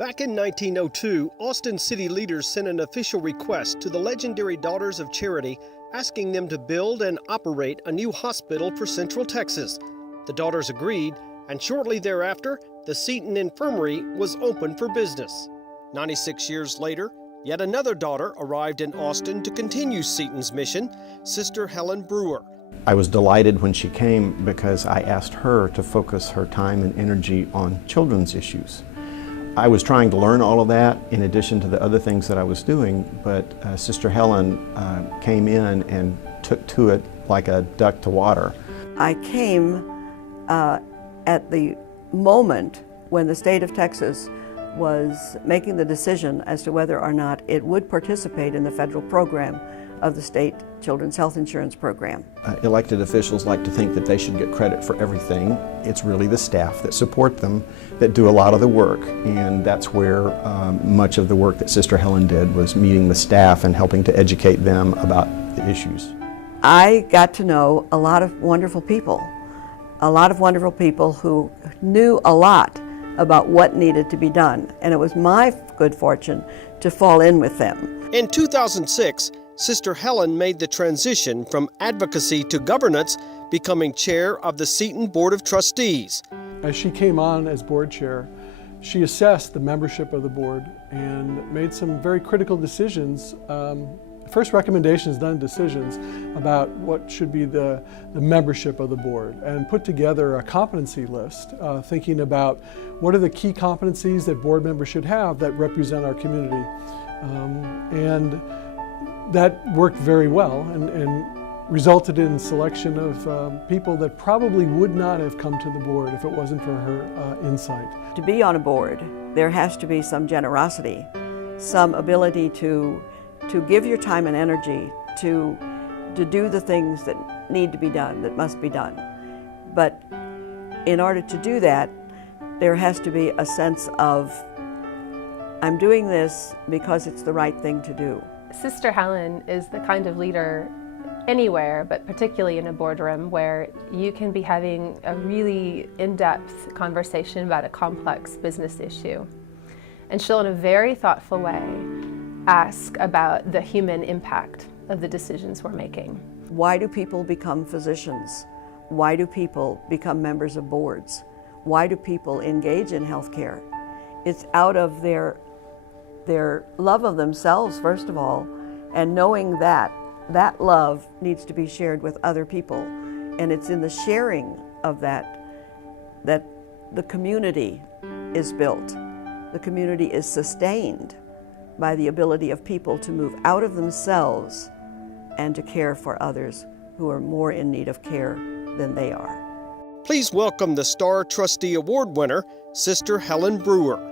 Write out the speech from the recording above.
Back in 1902, Austin city leaders sent an official request to the legendary Daughters of Charity asking them to build and operate a new hospital for Central Texas. The daughters agreed, and shortly thereafter, the Seton Infirmary was open for business. 96 years later, yet another daughter arrived in Austin to continue Seton's mission, Sister Helen Brewer. I was delighted when she came because I asked her to focus her time and energy on children's issues. I was trying to learn all of that in addition to the other things that I was doing, but Sister Helen came in and took to it like a duck to water. I came at the moment when the state of Texas was making the decision as to whether or not it would participate in the federal program of the state children's health insurance program. Elected officials like to think that they should get credit for everything. It's really the staff that support them that do a lot of the work, and that's where much of the work that Sister Helen did was meeting the staff and helping to educate them about the issues. I got to know a lot of wonderful people who knew a lot about what needed to be done, and it was my good fortune to fall in with them. In 2006, Sister Helen made the transition from advocacy to governance, becoming chair of the Seton Board of Trustees. As she came on as board chair, she assessed the membership of the board and made some very critical decisions, first recommendations, then decisions about what should be the membership of the board, and put together a competency list, thinking about what are the key competencies that board members should have that represent our community. And that worked very well and resulted in selection of people that probably would not have come to the board if it wasn't for her insight. To be on a board, there has to be some generosity, some ability to give your time and energy to do the things that need to be done, that must be done. But in order to do that, there has to be a sense of, I'm doing this because it's the right thing to do. Sister Helen is the kind of leader anywhere, but particularly in a boardroom, where you can be having a really in-depth conversation about a complex business issue. And she'll, in a very thoughtful way, ask about the human impact of the decisions we're making. Why do people become physicians? Why do people become members of boards? Why do people engage in healthcare? It's out of their love of themselves, first of all, and knowing that that love needs to be shared with other people. And it's in the sharing of that the community is built. The community is sustained by the ability of people to move out of themselves and to care for others who are more in need of care than they are. Please welcome the Star Trustee Award winner, Sister Helen Brewer.